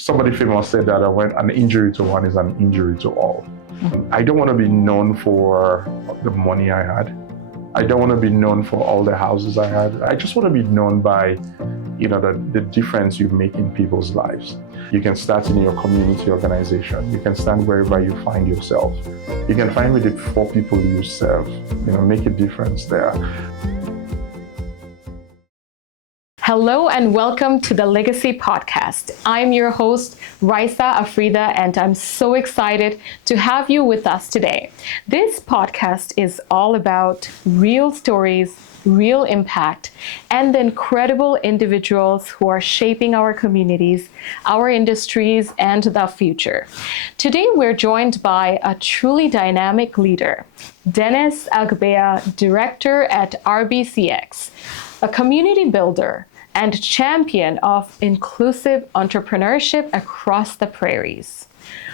Somebody famous said that when an injury to one is an injury to all. I don't want to be known for the money I had. I don't want to be known for all the houses I had. I just want to be known by, the difference you make in people's lives. You can start in your community organization. You can start wherever you find yourself. You can find with the 4 people you serve, make a difference there. Hello and welcome to the Legacy Podcast. I'm your host, Raisa Afrida, and I'm so excited to have you with us today. This podcast is all about real stories, real impact, and the incredible individuals who are shaping our communities, our industries, and the future. Today, we're joined by a truly dynamic leader, Dennis Agbegha, director at RBCx, a community builder and champion of inclusive entrepreneurship across the Prairies.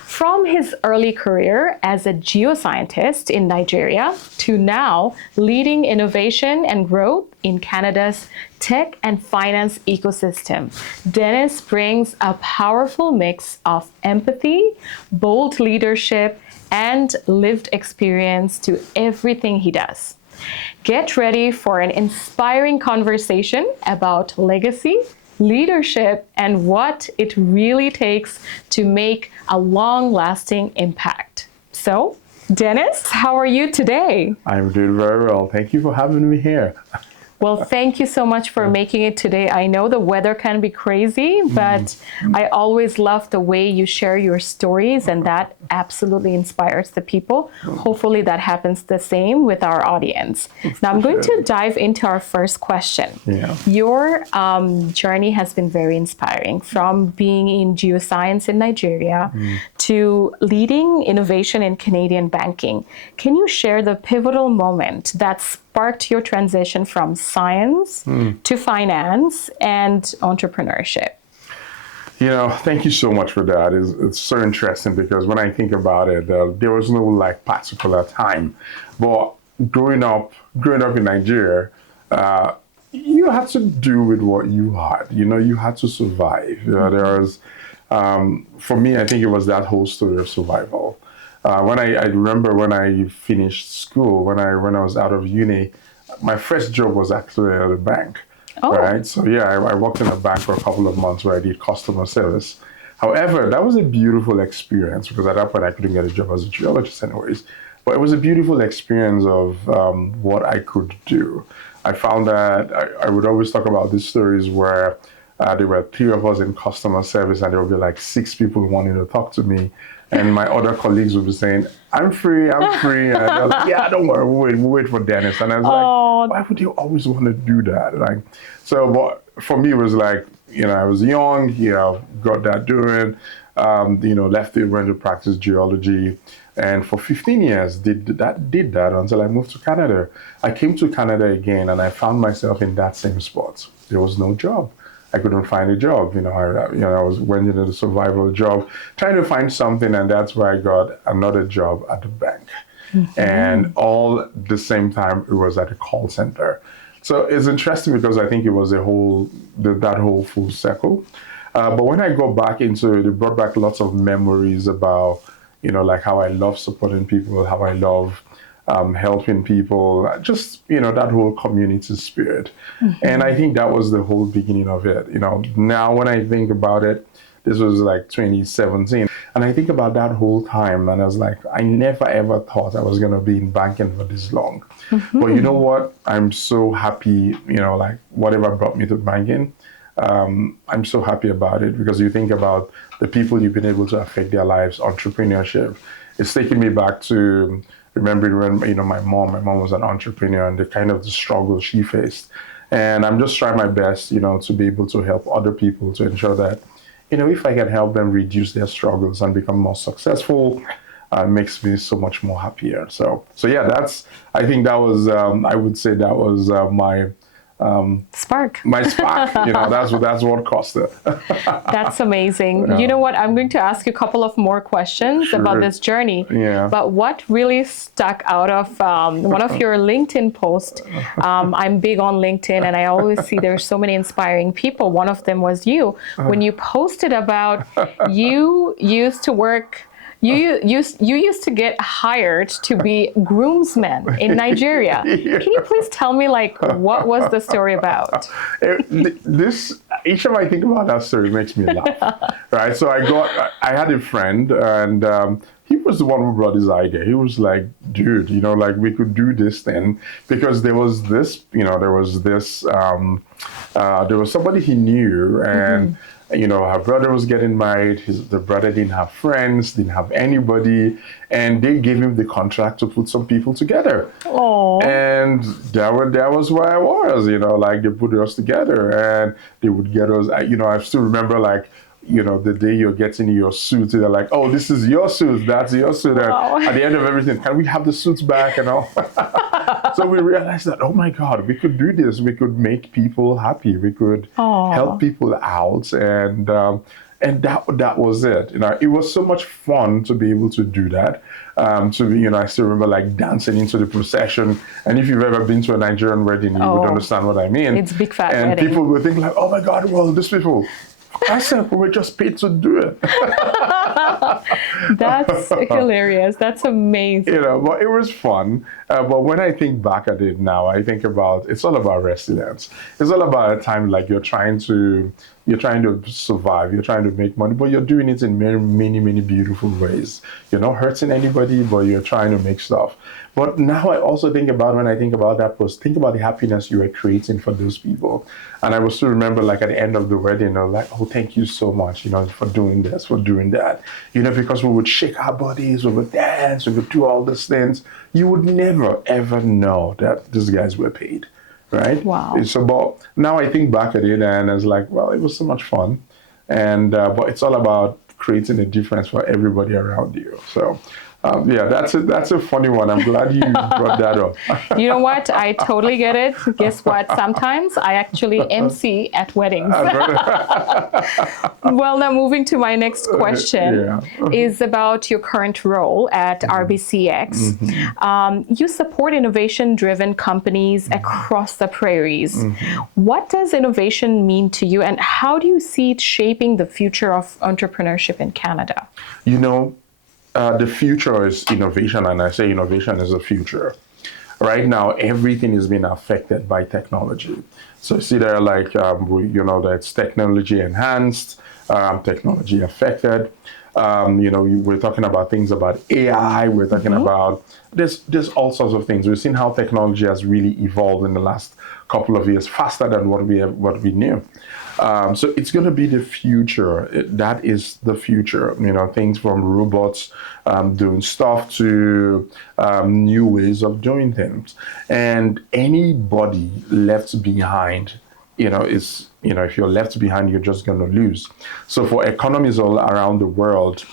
From his early career as a geoscientist in Nigeria to now leading innovation and growth in Canada's tech and finance ecosystem, Dennis brings a powerful mix of empathy, bold leadership, and lived experience to everything he does. Get ready for an inspiring conversation about legacy, leadership, and what it really takes to make a long-lasting impact. So, Dennis, how are you today? I'm doing very well. Thank you for having me here. Well, thank you so much for making it today. I know the weather can be crazy, but I always love the way you share your stories, and that absolutely inspires the people. Hopefully that happens the same with our audience. Now, I'm going to dive into our first question. Your journey has been very inspiring, from being in geoscience in Nigeria to leading innovation in Canadian banking. Can you share the pivotal moment that sparked your transition from science to finance and entrepreneurship? Thank you so much for that. It's so interesting because when I think about it, there was no particular time. But growing up in Nigeria, you had to do with what you had. You had to survive. There was, for me, I think it was that whole story of survival. When I remember when I finished school, when I was out of uni, my first job was actually at a bank. Oh. Right. So I worked in a bank for a couple of months where I did customer service. However, that was a beautiful experience because at that point I couldn't get a job as a geologist anyways. But it was a beautiful experience of what I could do. I found that I would always talk about these stories where there were 3 of us in customer service and there would be 6 people wanting to talk to me. And my other colleagues would be saying, I'm free. And I was like, yeah, don't worry, we'll wait for Dennis. And I was like, why would you always want to do that? But for me, it was I was young, got that doing, left it, went to practice geology. And for 15 years, did that until I moved to Canada. I came to Canada again and I found myself in that same spot. There was no job. I couldn't find a job. I went into the survival job, trying to find something, and that's where I got another job at the bank. And all the same time, it was at a call center. So it's interesting because I think it was that whole full circle. But when I go back into it, it brought back lots of memories about, how I love supporting people, how I love helping people, just, that whole community spirit. And I think that was the whole beginning of it. Now when I think about it, this was 2017. And I think about that whole time and I was like, I never ever thought I was going to be in banking for this long. But you know what? I'm so happy, whatever brought me to banking, I'm so happy about it because you think about the people you've been able to affect their lives, entrepreneurship. It's taking me back to remembering when, my mom was an entrepreneur and the struggle she faced. And I'm just trying my best, to be able to help other people to ensure that, if I can help them reduce their struggles and become more successful, makes me so much more happier. So yeah, I think that was, I would say that was my Spark. my spark. That's what cost it. That's amazing. You know what? I'm going to ask you a couple of more questions about this journey. Yeah. But what really stuck out of one of your LinkedIn posts? I'm big on LinkedIn, and I always see there's so many inspiring people. One of them was you when you posted about you used to work. You used to get hired to be groomsmen in Nigeria. Yeah. Can you please tell me, like, what was the story about? Each time I think about that story, it makes me laugh, right? So I had a friend, and he was the one who brought this idea. He was like, dude, like we could do this thing, because there was somebody he knew, and her brother was getting married. The brother didn't have friends, didn't have anybody, and they gave him the contract to put some people together. Oh. And that was where I was, like they put us together, and they would get us. I still remember, like, the day you're getting your suit, they're like, oh, this is your suit, that's your suit. Wow. And at the end of everything, can we have the suits back and all? So we realized that, oh my God, we could do this. We could make people happy. We could help people out. And that was it. It was so much fun to be able to do that. I still remember, like, dancing into the procession. And if you've ever been to a Nigerian wedding, you would understand what I mean. It's big fat and wedding. People would think like, oh my God, well, these people, I said we were just paid to do it. That's hilarious. That's amazing. But it was fun. But when I think back at it now, I think it's all about resilience. It's all about a time like you're trying to survive, you're trying to make money, but you're doing it in many, many, many beautiful ways. You're not hurting anybody, but you're trying to make stuff. But now I also think about, when I think about that post, think about the happiness you were creating for those people. And I will still remember, like, at the end of the wedding, I was like, oh, thank you so much, for doing this, for doing that. because we would shake our bodies, we would dance, we would do all these things. You would never, ever know that these guys were paid, right? Wow. It's about, now I think back at it and it's like, well, it was so much fun. And, but it's all about creating a difference for everybody around you. So, that's a funny one. I'm glad you brought that up. You know what? I totally get it. Guess what? Sometimes I actually MC at weddings. Well, now moving to my next question is about your current role at RBCx. You support innovation-driven companies across the prairies. What does innovation mean to you, and how do you see it shaping the future of entrepreneurship in Canada? The future is innovation, and I say innovation is the future. Right now, everything is being affected by technology. So you see there, like, that's technology enhanced, technology affected. We're talking about things about AI. We're talking about there's all sorts of things. We've seen how technology has really evolved in the last couple of years, faster than what we knew. So it's going to be the future. That is the future. Things from robots doing stuff to new ways of doing things. And anybody left behind, if you're left behind, you're just going to lose. So for economies all around the world,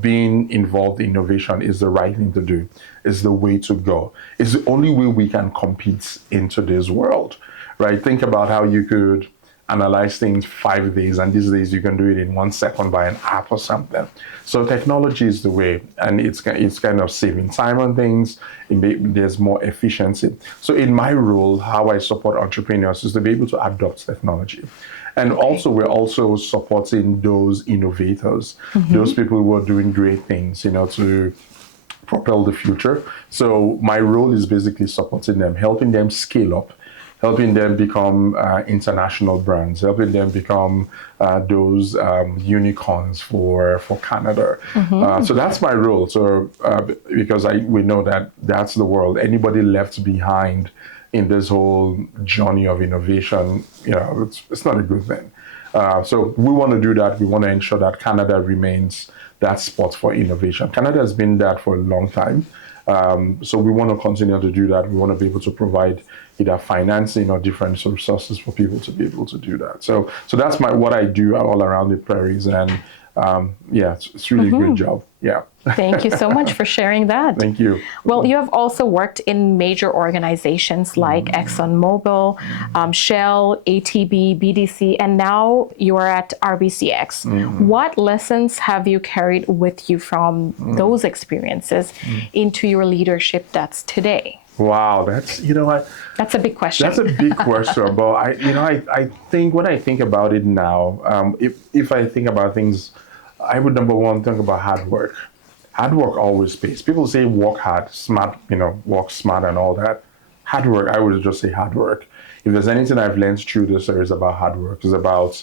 being involved in innovation is the right thing to do. It's the way to go. It's the only way we can compete in today's world, right? Think about how you could analyze things 5 days, and these days you can do it in 1 second by an app or something. So technology is the way, and it's kind of saving time on things. There's more efficiency. So in my role, how I support entrepreneurs is to be able to adopt technology. And also, we're also supporting those innovators, those people who are doing great things, to propel the future. So my role is basically supporting them, helping them scale up, helping them become international brands, helping them become those unicorns for Canada. So that's my role. So because we know that that's the world. Anybody left behind in this whole journey of innovation, it's not a good thing. So we want to do that. We want to ensure that Canada remains that spot for innovation. Canada has been that for a long time. So we want to continue to do that. We want to be able to provide either financing or different resources for people to be able to do that. So that's what I do all around the prairies, and it's really a great job. Yeah. Thank you so much for sharing that. Thank you. Well, you have also worked in major organizations like ExxonMobil, Shell, ATB, BDC, and now you are at RBCx. What lessons have you carried with you from those experiences into your leadership that's today? Wow, that's, That's a big question. that's a big question. But I think when I think about it now, if I think about things, I would number one think about hard work. Hard work always pays. People say work hard, smart, work smart and all that. Hard work, I would just say hard work. If there's anything I've learned through this series about hard work, it's about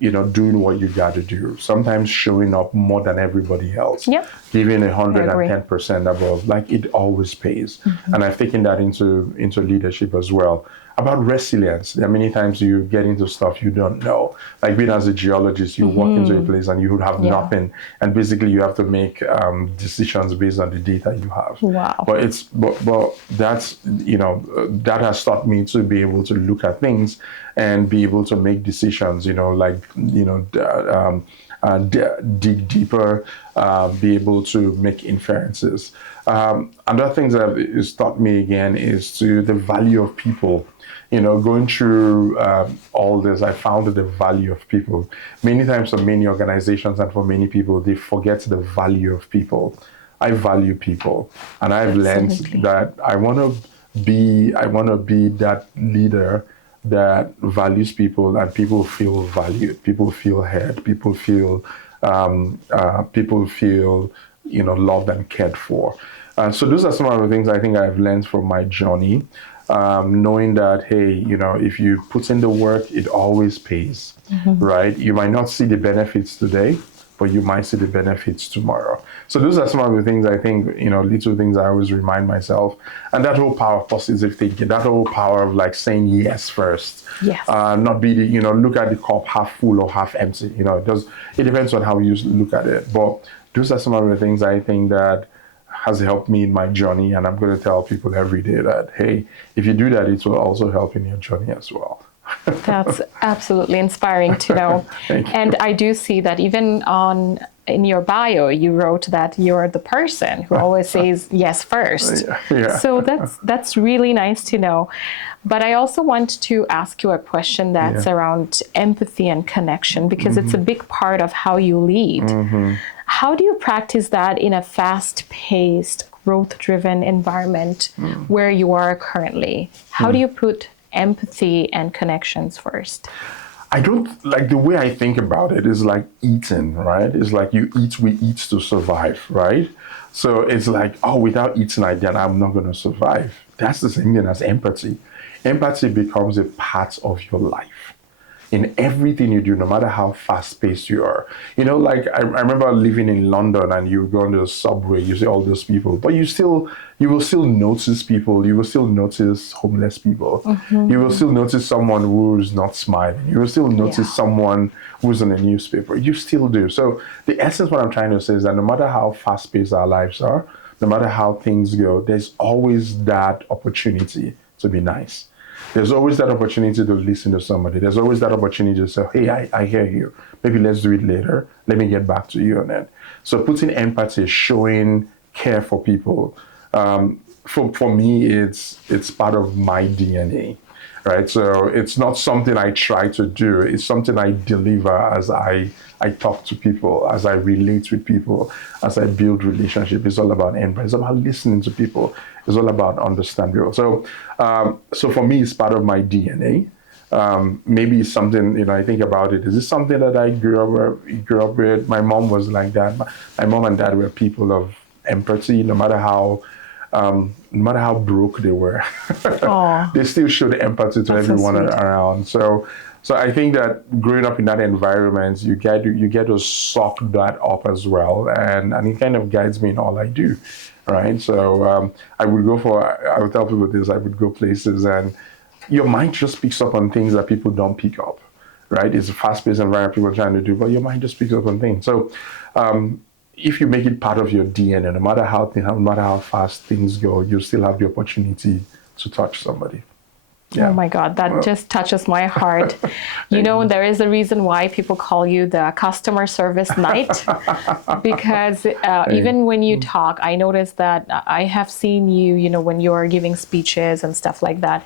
doing what you got to do. Sometimes showing up more than everybody else. Yep. Giving 110% above, like it always pays. And I've taken that into leadership as well. About resilience. There are many times you get into stuff you don't know. Like being as a geologist, you walk into a place and you would have nothing, and basically you have to make decisions based on the data you have. Wow. But that's that has taught me to be able to look at things and be able to make decisions. Dig deeper, be able to make inferences. Another thing that it's taught me again is to the value of people. Going through all this, I found that the value of people. Many times for many organizations and for many people, they forget the value of people. I value people, and I've learned that I want to be that leader that values people, and people feel valued, people feel heard, people feel loved and cared for. So those are some of the things I think I've learned from my journey. Knowing that, hey, if you put in the work, it always pays, right? You might not see the benefits today, but you might see the benefits tomorrow. So those are some of the things I think, little things I always remind myself. And that whole power of positive thinking, that whole power of like saying yes first. Yes. Not be look at the cup half full or half empty. It depends on how you look at it. But those are some of the things I think that has helped me in my journey, and I'm going to tell people every day that, hey, if you do that, it will also help in your journey as well. That's absolutely inspiring to know. Thank you. And I do see that even in your bio, you wrote that you're the person who always says yes first. Yeah. So that's really nice to know. But I also want to ask you a question that's around empathy and connection, because it's a big part of how you lead. How do you practice that in a fast-paced, growth-driven environment where you are currently? How do you put empathy and connections first? I don't like the way I think about it is like eating, right? It's like we eat to survive, right? So it's like, without eating then I'm not going to survive. That's the same thing as empathy. Empathy becomes a part of your life. In everything you do, no matter how fast-paced you are. I remember living in London, and you go on the subway, you see all those people, but you will still notice people, you will still notice homeless people, you will still notice someone who's not smiling, you will still notice someone who's in a newspaper, you still do. So the essence, what I'm trying to say is that no matter how fast-paced our lives are, no matter how things go, there's always that opportunity to be nice. There's always that opportunity to listen to somebody. There's always that opportunity to say, hey, I hear you. Maybe let's do it later. Let me get back to you on that. So putting empathy, showing care for people, for me, it's part of my DNA, right? So it's not something I try to do. It's something I deliver as I talk to people, as I relate with people, as I build relationships. It's all about empathy. It's about listening to people. It's all about understanding people. So for me, it's part of my DNA. Maybe it's something, I think about it. Is this something that I grew up with? My mom was like that. My mom and dad were people of empathy, no matter how broke they were. They still showed empathy to everyone around. So I think that growing up in that environment, you get to soak that up as well, and it kind of guides me in all I do, right? So I would tell people this: I would go places, and your mind just picks up on things that people don't pick up, right? It's a fast-paced environment people are trying to do, but your mind just picks up on things. So if you make it part of your DNA, no matter how fast things go, you still have the opportunity to touch somebody. Yeah. Oh my God, that just touches my heart. There is a reason why people call you the customer service knight, because even when you talk, I noticed that I have seen you, when you're giving speeches and stuff like that.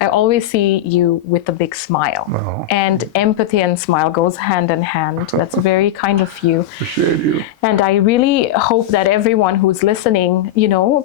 I always see you with a big smile. Oh. And empathy and smile goes hand in hand. That's very kind of you. Appreciate you. And I really hope that everyone who's listening,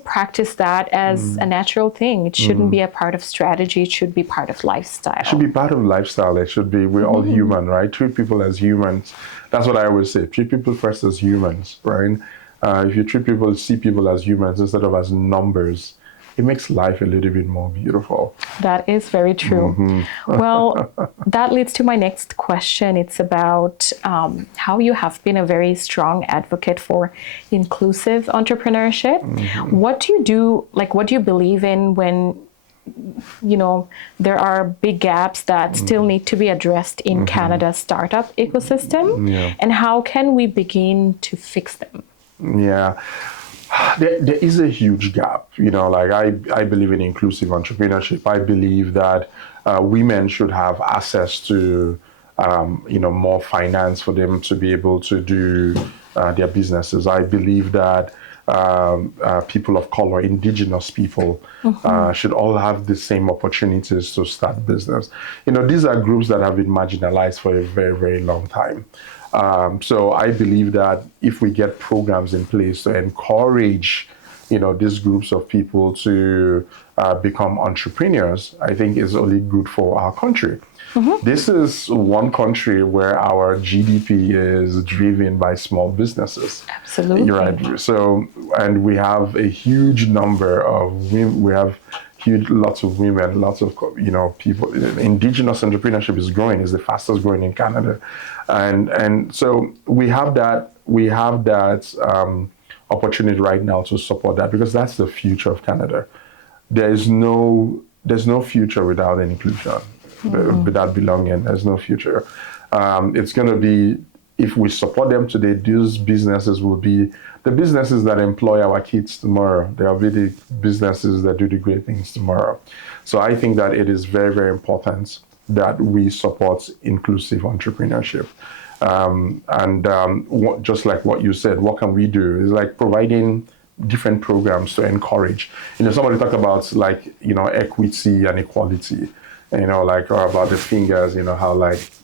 practice that as a natural thing. It shouldn't be a part of strategy. It should be part of lifestyle. It should be part of lifestyle. It should be, we're all human, right? Treat people as humans. That's what I always say. Treat people first as humans, right? If you see people as humans instead of as numbers, it makes life a little bit more beautiful. That is very true. Well, that leads to my next question. It's about how you have been a very strong advocate for inclusive entrepreneurship. What do you do, what do you believe in when there are big gaps that still need to be addressed in Canada's startup ecosystem? Yeah. And how can we begin to fix them? Yeah. There is a huge gap. I believe in inclusive entrepreneurship. I believe that women should have access to, more finance for them to be able to do their businesses. I believe that people of color, indigenous people, should all have the same opportunities to start business. These are groups that have been marginalized for a very, very long time. So I believe that if we get programs in place to encourage, these groups of people to become entrepreneurs, I think is only good for our country. This is one country where our GDP is driven by small businesses. Absolutely. You're right. So, and we have a huge number of women. We have lots of women, lots of people. Indigenous entrepreneurship is growing; is the fastest growing in Canada, and so we have that. Opportunity right now to support that, because that's the future of Canada. There's no future without inclusion, without belonging. There's no future. It's going to be, if we support them today, these businesses will be the businesses that employ our kids tomorrow. They will be the businesses that do the great things tomorrow. So I think that it is very, very important that we support inclusive entrepreneurship. Just like what you said, what can we do? It's like providing different programs to encourage. Somebody talked about equity and equality, or about the fingers, how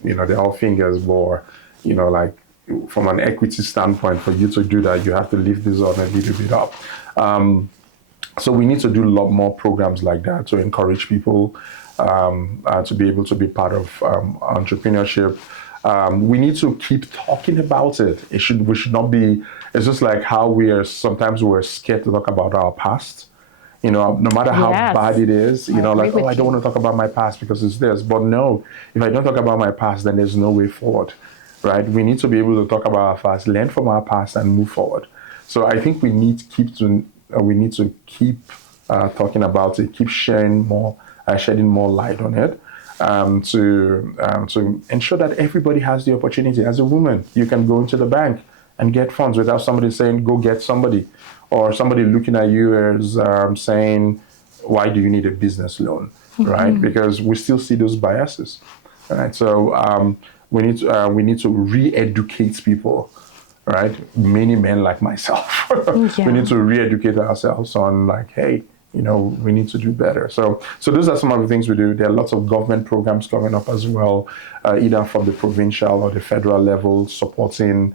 they're all fingers, but from an equity standpoint, for you to do that, you have to lift this up and a little bit up. So we need to do a lot more programs like that to encourage people to be able to be part of entrepreneurship. We need to keep talking about it. We should not be, it's just like how sometimes we're scared to talk about our past. No matter how bad it is, I don't want to talk about my past because it's this. But no, if I don't talk about my past, then there's no way forward, right? We need to be able to talk about our past, learn from our past, and move forward. So I think we need to keep talking about it, keep shedding more light on it. To ensure that everybody has the opportunity. As a woman, you can go into the bank and get funds without somebody saying, go get somebody, or somebody looking at you as saying, why do you need a business loan, right? Because we still see those biases, right? So we need to re-educate people, right? Many men like myself, we need to re-educate ourselves on hey, we need to do better. So those are some of the things we do. There are lots of government programs coming up as well, either from the provincial or the federal level, supporting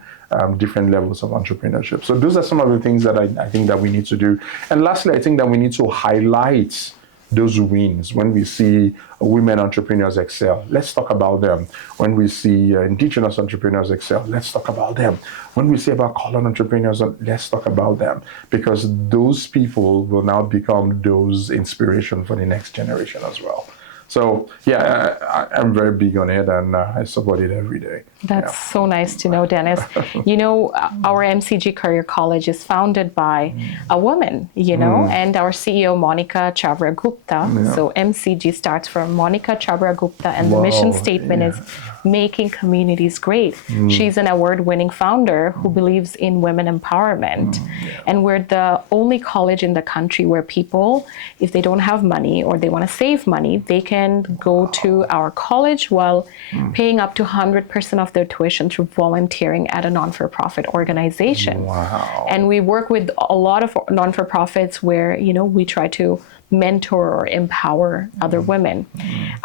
different levels of entrepreneurship. So those are some of the things that I think that we need to do. And lastly, I think that we need to highlight those wins. When we see women entrepreneurs excel, let's talk about them. When we see indigenous entrepreneurs excel, let's talk about them. When we see about colored entrepreneurs, let's talk about them, because those people will now become those inspiration for the next generation as well. So I'm very big on it, and I support it every day. That's so nice to know, Dennis. Our MCG Career College is founded by a woman, and our CEO, Monica Chabra Gupta. So MCG starts from Monica Chabra Gupta, and the mission statement is making communities great. She's an award-winning founder who believes in women empowerment. And we're the only college in the country where people, if they don't have money or they want to save money, they can go to our college while paying up to 100% of their tuition through volunteering at a non-for-profit organization. Wow. And we work with a lot of non-for-profits where, we try to mentor or empower other women.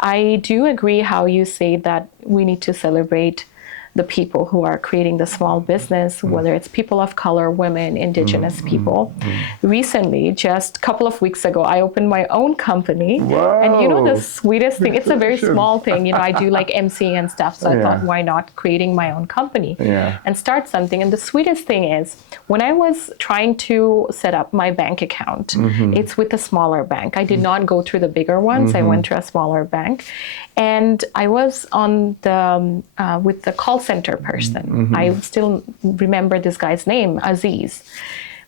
I do agree how you say that we need to celebrate the people who are creating the small business, whether it's people of color, women, indigenous people. Recently, just a couple of weeks ago, I opened my own company. Wow. And the sweetest thing, it's a very small thing. I do like emceeing and stuff. So I thought, why not creating my own company and start something? And the sweetest thing is, when I was trying to set up my bank account, it's with a smaller bank. I did not go through the bigger ones. I went to a smaller bank. And I was on the with the call center person. I still remember this guy's name, Aziz.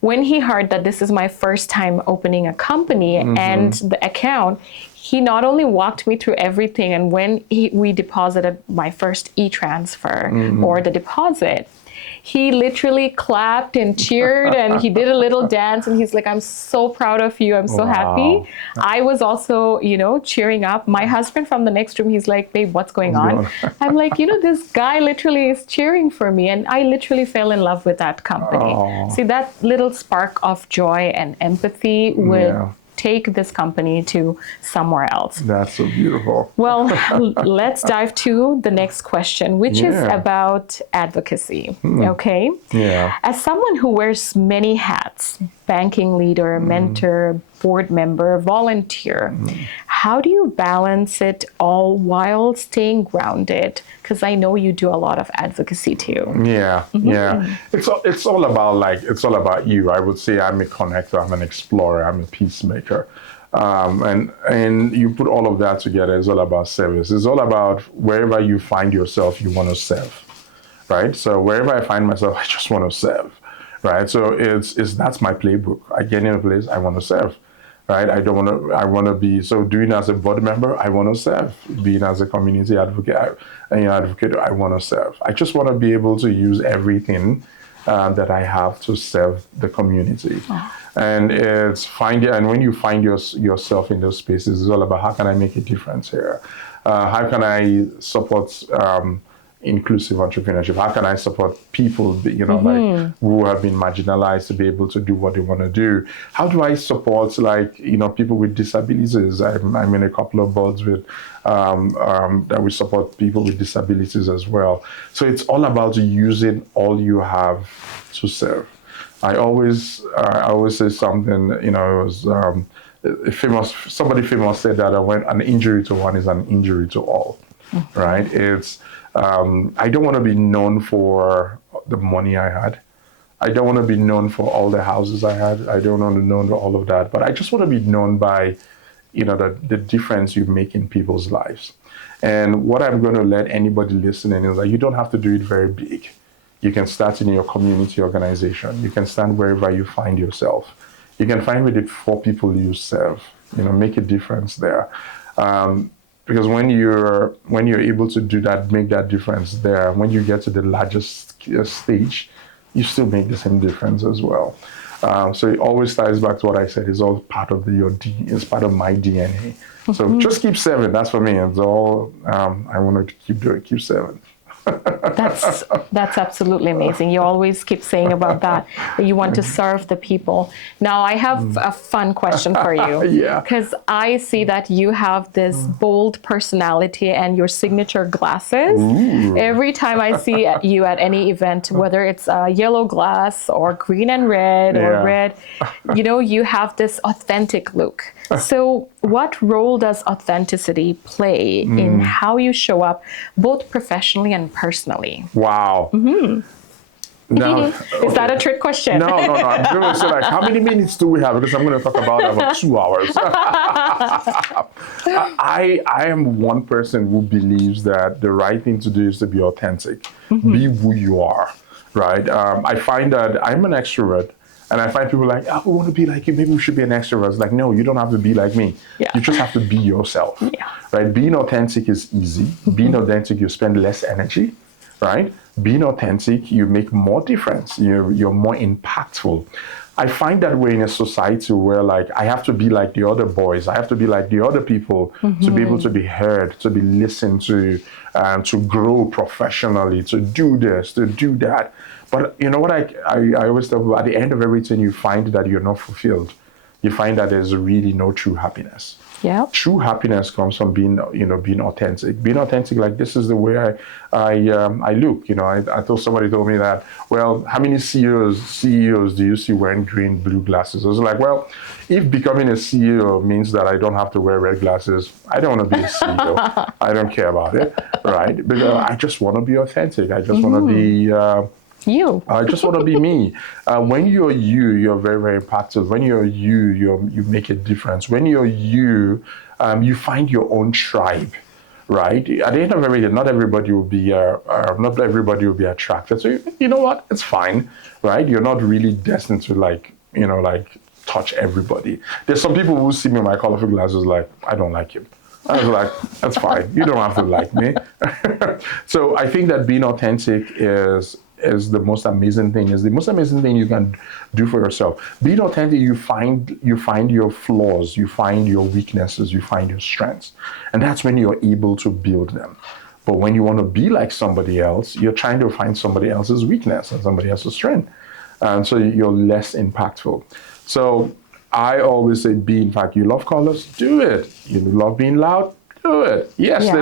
When he heard that this is my first time opening a company and the account, he not only walked me through everything, and when we deposited my first e-transfer or the deposit, he literally clapped and cheered and he did a little dance and he's like, I'm so proud of you. I'm so happy. I was also, cheering up. My husband from the next room, he's like, babe, what's going on? I'm like, this guy literally is cheering for me. And I literally fell in love with that company. See, that little spark of joy and empathy would take this company to somewhere else. That's so beautiful. Well, let's dive to the next question, which is about advocacy. Okay? Yeah. As someone who wears many hats, banking leader, mentor, board member, volunteer, how do you balance it all while staying grounded? Because I know you do a lot of advocacy too. Yeah. It's all about you. I would say I'm a connector, I'm an explorer, I'm a peacemaker. And you put all of that together, it's all about service. It's all about wherever you find yourself, you want to serve, right? So wherever I find myself, I just want to serve, right? So that's my playbook. I get in a place, I want to serve, right? I want to be, so doing as a board member, I want to serve. Being as a community advocate, I want to serve. I just want to be able to use everything that I have to serve the community. And and when you find yourself in those spaces, it's all about how can I make a difference here? How can I support inclusive entrepreneurship? How can I support people, like who have been marginalized to be able to do what they want to do? How do I support people with disabilities? I'm in a couple of boards with that we support people with disabilities as well. So it's all about using all you have to serve. I always say something, it was somebody famous said that when an injury to one is an injury to all, right? It's, I don't want to be known for the money I had. I don't want to be known for all the houses I had. I don't want to be known for all of that, but I just want to be known by, the difference you make in people's lives. And what I'm going to let anybody listening is that you don't have to do it very big. You can start in your community organization. You can start wherever you find yourself. You can find with the 4 people you serve, make a difference there. Because when you're able to do that, make that difference there, when you get to the largest stage, you still make the same difference as well. So it always ties back to what I said. It's all part of it's part of my DNA. So just keep serving. That's for me. It's all I want to keep serving. That's absolutely amazing. You always keep saying about that you want to serve the people. Now, I have a fun question for you. Yeah. Because I see that you have this bold personality and your signature glasses. Ooh. Every time I see you at any event, whether it's a yellow glass or green and red or red, you have this authentic look. So what role does authenticity play in how you show up, both professionally and personally? Wow. Now, Is that a trick question? No. I'm going to say, how many minutes do we have? Because I'm going to talk about 2 hours. I am one person who believes that the right thing to do is to be authentic. Be who you are, right? I find that I'm an extrovert. And I find people like, oh, we want to be like you. Maybe we should be an extrovert. It's like, no, you don't have to be like me. Yeah. You just have to be yourself. Yeah. Right? Being authentic is easy. Being authentic, you spend less energy. Right? Being authentic, you make more difference. You're more impactful. I find that we're in a society where like I have to be like the other boys, I have to be like the other people to be able to be heard, to be listened to grow professionally, to do this, to do that. But you know what I always tell people, at the end of everything, you find that you're not fulfilled. You find that there's really no true happiness. Yeah. True happiness comes from being authentic. Being authentic, like this is the way I look. I thought somebody told me that. Well, how many CEOs do you see wearing green, blue glasses? I was like, well, if becoming a CEO means that I don't have to wear red glasses, I don't want to be a CEO. I don't care about it, right? Because I just want to be authentic. I just want to be. You. I just want to be me. When you're you, you're very, very impactful. When you're you make a difference. When you're you, you find your own tribe, right? At the end of everything, not everybody will be attracted. So you know what? It's fine, right? You're not really destined to like touch everybody. There's some people who see me in my colorful glasses like, I don't like you. I was like, that's fine. You don't have to like me. So I think that being authentic is the most amazing thing. Is the most amazing thing you can do for yourself. Being authentic, you find your flaws, you find your weaknesses, you find your strengths, and that's when you're able to build them. But when you want to be like somebody else, you're trying to find somebody else's weakness and somebody else's strength, and so you're less impactful. So I always say, in fact, you love colors, do it. You love being loud, do it. Yes, yeah.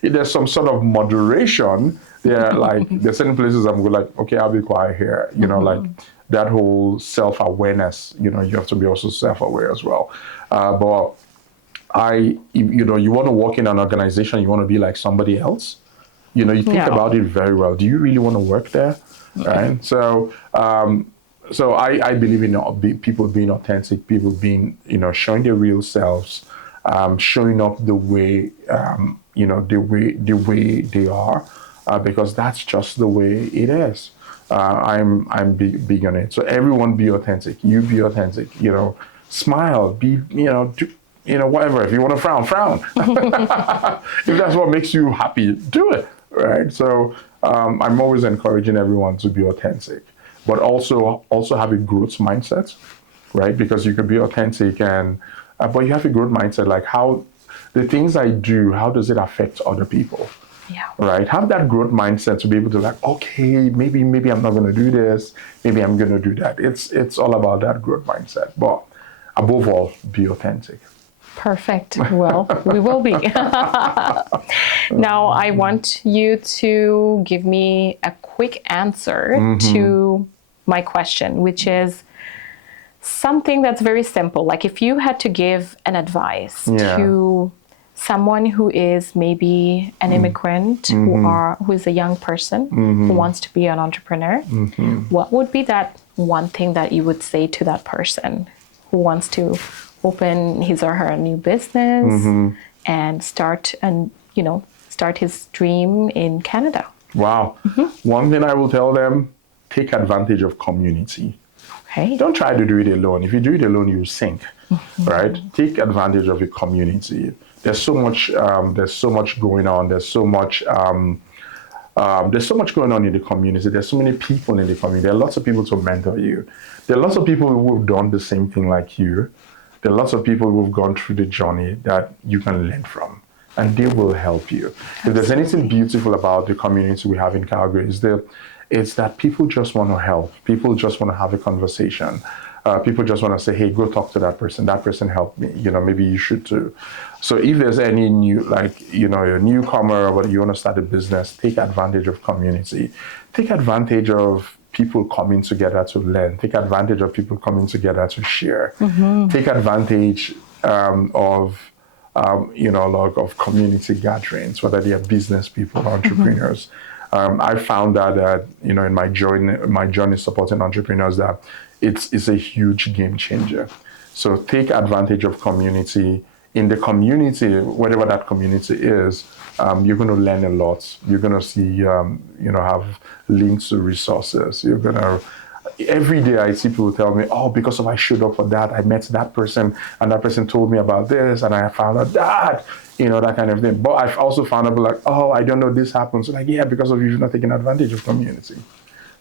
There's some sort of moderation. There's certain places I'm going like, okay, I'll be quiet here. Like that whole self-awareness, you have to be also self-aware as well. But you want to work in an organization, you want to be like somebody else. You think about it very well. Do you really want to work there? Right? So I believe in people being authentic, people being, showing their real selves, showing up the way, the way they are. Because that's just the way it is. I'm big on it. So everyone be authentic. You be authentic. Smile. Be whatever. If you want to frown. If that's what makes you happy, do it. Right. So I'm always encouraging everyone to be authentic, but also have a growth mindset, right? Because you can be authentic but you have a growth mindset. Like how the things I do, how does it affect other people? Yeah. Right. Have that growth mindset to be able to like, okay, maybe I'm not going to do this. Maybe I'm going to do that. It's all about that growth mindset. But above all, be authentic. Perfect. Well, we will be. Now, I want you to give me a quick answer to my question, which is something that's very simple. Like if you had to give an advice to someone who is maybe an immigrant, who is a young person who wants to be an entrepreneur, what would be that one thing that you would say to that person who wants to open his or her new business and start his dream in Canada? Wow. One thing I will tell them, take advantage of community. Okay. Don't try to do it alone. If you do it alone, you sink, right? Take advantage of a community. There's so much going on. There's so much going on in the community. There's so many people in the community. There are lots of people to mentor you. There are lots of people who have done the same thing like you. There are lots of people who have gone through the journey that you can learn from, and they will help you. Absolutely. If there's anything beautiful about the community we have in Calgary, it's that people just want to help. People just want to have a conversation. People just want to say, hey, go talk to that person. That person helped me. Maybe you should too. So if there's any you're a newcomer, but you want to start a business, take advantage of community. Take advantage of people coming together to learn. Take advantage of people coming together to share. Take advantage of community gatherings, whether they are business people or entrepreneurs. I found that in my journey supporting entrepreneurs, that it's a huge game changer. So take advantage of community. In the community, whatever that community is, you're going to learn a lot. You're going to see, have links to resources. You're going to, every day I see people tell me, oh, because of I showed up for that, I met that person, and that person told me about this, and I found out that, that kind of thing. But I've also found out like, oh, I don't know this happens. So like, yeah, because of you not taking advantage of community.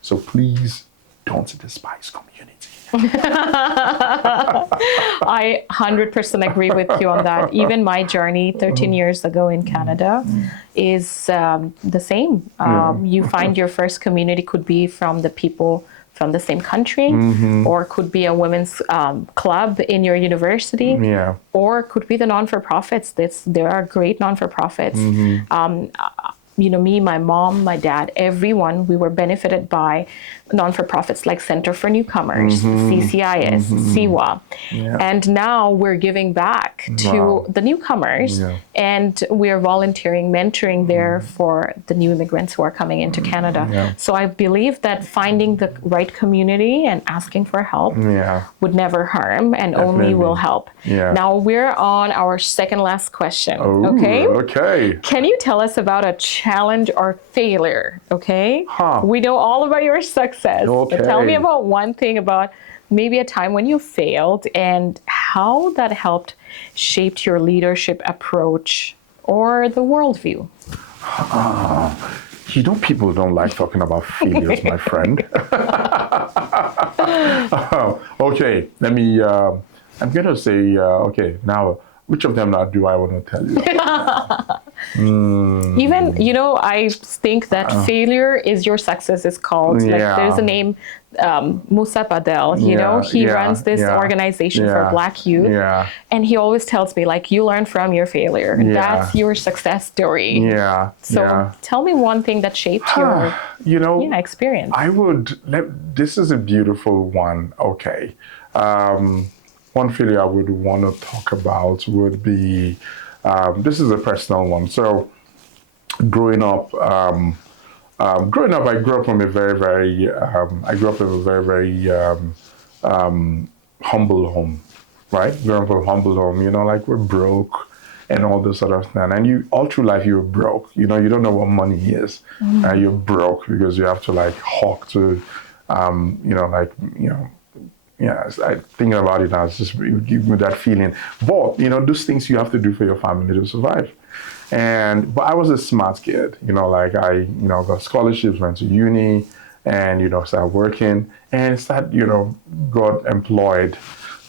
So please don't despise community. I 100% agree with you on that. Even my journey 13 years ago in Canada is the same. You find your first community could be from the people from the same country, or could be a women's club in your university, or could be the non-for-profits. There are great non-for-profits. Me, my mom, my dad, everyone, we were benefited by non-for-profits like Center for Newcomers, CCIS, CIWA. And now we're giving back to the newcomers, and we're volunteering, mentoring there for the new immigrants who are coming into Canada. So I believe that finding the right community and asking for help would never harm and only will help. Now we're on our second last question. Okay. Can you tell us about a challenge or failure? We know all about your success, but tell me about one thing about maybe a time when you failed and how that helped shaped your leadership approach or the worldview. People don't like talking about failures, my friend. Okay, let me, I'm going to say, now, which of them now do I want to tell you? Even, I think that failure is your success is called. Like there's a name, Musa Padel, he runs this organization for Black youth. And he always tells me, like, you learn from your failure. That's your success story. So tell me one thing that shaped your experience. This is a beautiful one. Okay. One failure I would want to talk about would be, this is a personal one. So growing up, I grew up from a very, humble home, right? Growing up from a humble home, like we're broke and all this sort of thing. And all through life, you're broke. You don't know what money is. You're broke because you have to like hawk to, I thinking about it now, it's just give me that feeling. But, those things you have to do for your family to survive. But I was a smart kid, I got scholarships, went to uni, and, started working and got employed,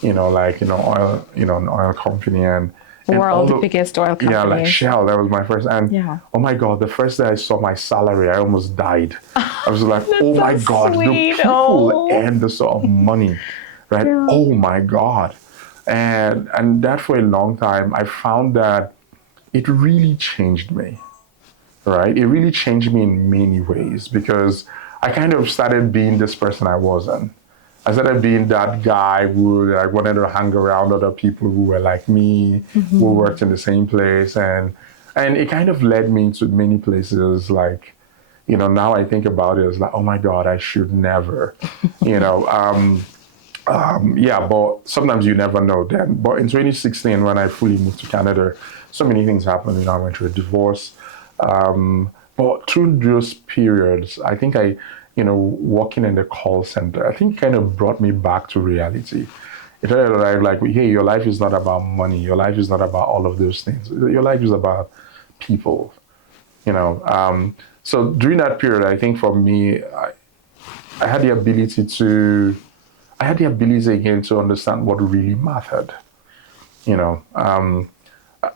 an oil company and world's biggest oil company. Yeah, like Shell, that was my first. And oh my God, the first day I saw my salary, I almost died. I was like, oh my God, sweet. the people and the sort of money, right? Oh my God. And that for a long time, I found that it really changed me, right? It really changed me in many ways because I kind of started being this person I wasn't. I started being that guy who wanted to hang around other people who were like me, who worked in the same place. And it kind of led me to many places like, now I think about it, it's like, oh my God, I should never, but sometimes you never know then. But in 2016, when I fully moved to Canada, so many things happened. I went through a divorce. But through those periods, I think working in the call center, I think kind of brought me back to reality. It felt like, hey, your life is not about money. Your life is not about all of those things. Your life is about people, So during that period, I think for me, I had the ability again to understand what really mattered,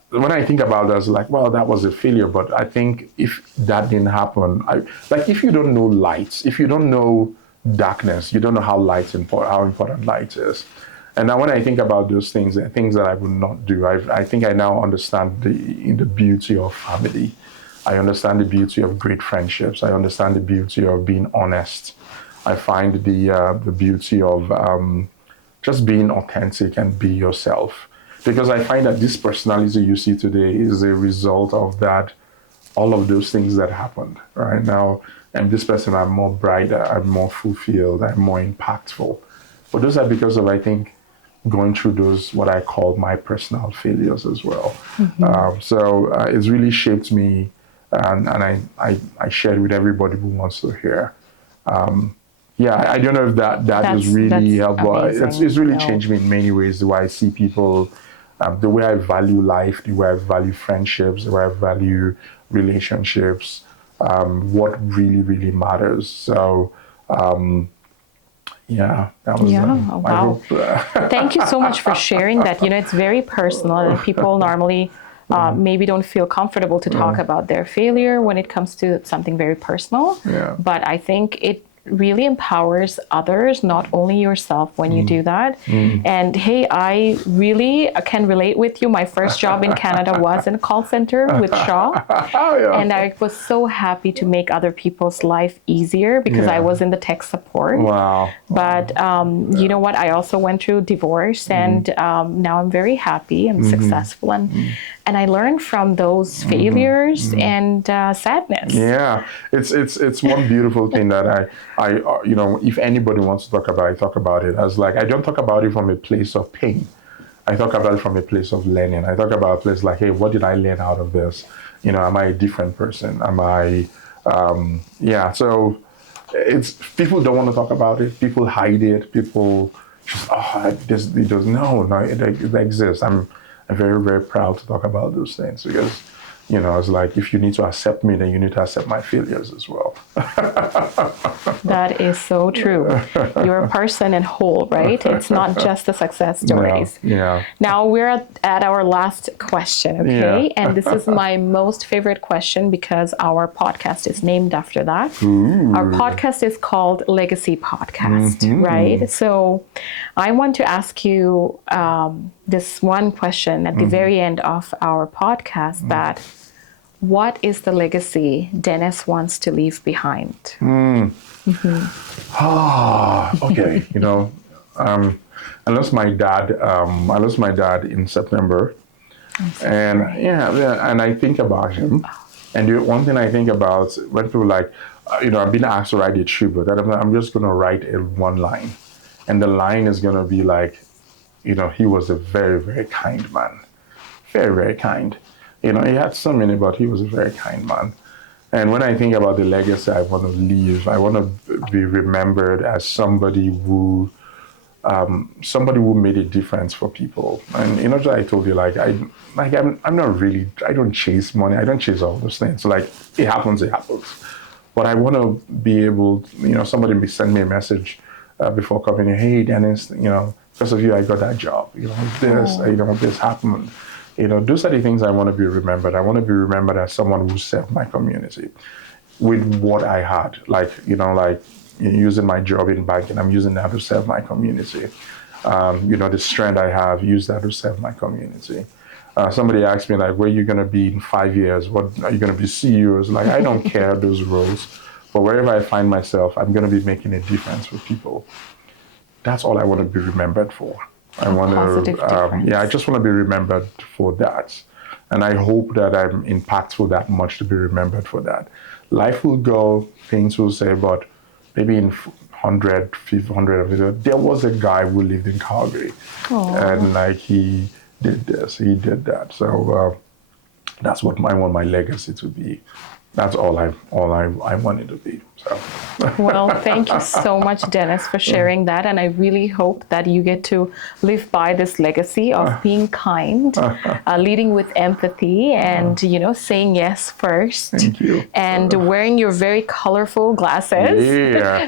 when I think about it, I was like, well, that was a failure. But I think if that didn't happen, if you don't know light, if you don't know darkness, you don't know how important light is. And now when I think about those things, the things that I would not do, I think I now understand the beauty of family. I understand the beauty of great friendships. I understand the beauty of being honest. I find the beauty of just being authentic and be yourself. Because I find that this personality you see today is a result of all of those things that happened. Right now, I'm this person, I'm more brighter, I'm more fulfilled, I'm more impactful. But those are because of, I think, going through those, what I call my personal failures as well. So it's really shaped me, and I share it with everybody who wants to hear. yeah, I don't know if that is really helpful. It's really changed me in many ways, the way I see people, the way I value life, the way I value friendships, the way I value relationships, what really, really matters. So, yeah, that was, I wow. hope, Thank you so much for sharing that. It's very personal, and people normally maybe don't feel comfortable to talk about their failure when it comes to something very personal. Yeah. But I think it really empowers others, not only yourself, when you do that. And hey, I really can relate with you. My first job in Canada was in a call center with Shaw. Yeah. And I was so happy to make other people's life easier because I was in the tech support. Wow. But you know what? I also went through divorce, and now I'm very happy. I'm successful, and I learned from those failures and sadness. Yeah, it's one beautiful thing that I if anybody wants to talk about, I talk about it as like, I don't talk about it from a place of pain. I talk about it from a place of learning. I talk about a place like, hey, what did I learn out of this? Am I a different person? Am I, yeah. So it's, people don't want to talk about it. People hide it. People just, no, it exists. I'm very, very proud to talk about those things because, it's like, if you need to accept me, then you need to accept my failures as well. That is so true. You're a person and whole, right? It's not just the success stories. Yeah. Now we're at our last question, okay? Yeah. And this is my most favorite question because our podcast is named after that. Ooh. Our podcast is called Legacy Podcast, right? So I want to ask you this one question at the very end of our podcast, that what is the legacy Dennis wants to leave behind? Okay. I lost my dad. I lost my dad in September, and and I think about him. And the one thing I think about when people like, I've been asked to write a tribute, that I'm just gonna write one line, and the line is gonna be like, he was a very, very kind man, very, very kind. He had so many, but he was a very kind man. And when I think about the legacy I want to leave, I want to be remembered as somebody who made a difference for people. And just like I told you, I'm not really, I don't chase money, I don't chase all those things. So like, it happens. But I want to be able, somebody may send me a message before coming in, hey Dennis, because of you I got that job. This happened. Those are the things I want to be remembered. I want to be remembered as someone who served my community with what I had. Using my job in banking, I'm using that to serve my community. The strength I have, use that to serve my community. Somebody asked me, like, where are you going to be in 5 years? What are you going to be CEOs? Like, I don't care those roles, but wherever I find myself, I'm going to be making a difference for people. That's all I want to be remembered for. I just want to be remembered for that. And I hope that I'm impactful that much to be remembered for that. Life will go, things will say, but maybe in 100, 500, there was a guy who lived in Calgary. And he did this, he did that. So that's what I want my legacy to be. That's all I want it to be. So. Well, thank you so much, Dennis, for sharing that. And I really hope that you get to live by this legacy of being kind, leading with empathy, and, saying yes first. Thank you. And wearing your very colorful glasses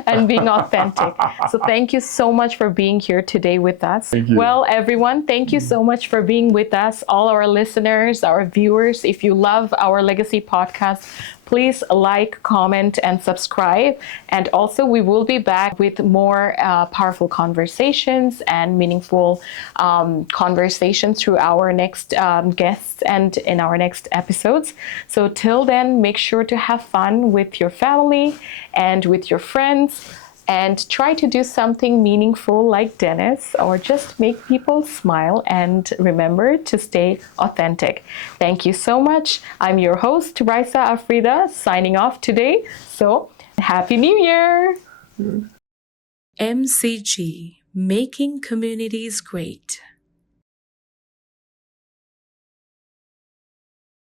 and being authentic. So thank you so much for being here today with us. Thank you. Well, everyone, thank you so much for being with us. All our listeners, our viewers, if you love our Legacy podcast, please like, comment, and subscribe. And also, we will be back with more powerful conversations and meaningful conversations through our next guests and in our next episodes. So till then, make sure to have fun with your family and with your friends. And try to do something meaningful like Dennis, or just make people smile, and remember to stay authentic. Thank you so much. I'm your host, Raisa Afrida, signing off today. So, Happy New Year! MCG, Making Communities Great.